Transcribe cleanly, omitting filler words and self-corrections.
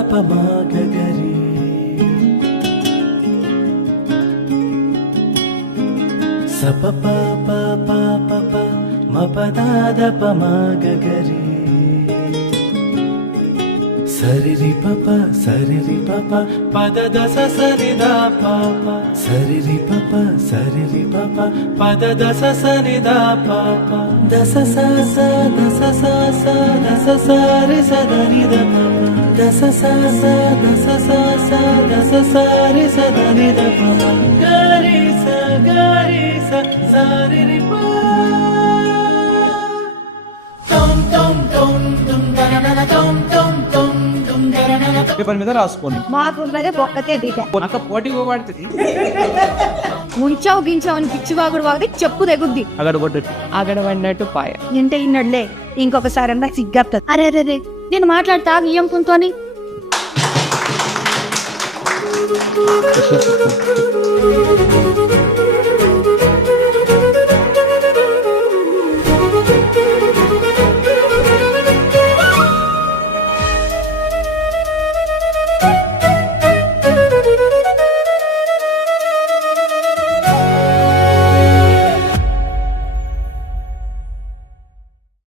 మపదాదపమాగరి సపప పప పప మపదాదపమాగరి సరిరి పప పదదస సరిదా పాప సరిరి పప పదదస సరిదా పాప దస స దస స దస సారి సదనిద పాప దస స దస స దస సారి సదనిద పాప గరి స సారి ప టం టం టం tum darana tom tom tom paper మీద రాసుకోండి. మాకున్నదే ఒక్కతే దిట నాకు పోటీ పోబడుతుంది. ముంచావు గించావు అని పిచ్చివాగుడు వాగితే చెప్పు తెగుద్ది. అగడబడినట్టు పాయ ఇంటే ఇన్నడులే ఇంకొకసారి అన్నా సిగ్గత్తది. అరే అరే రే నేను మాట్లాడతా ఇయ్యం కుంతోని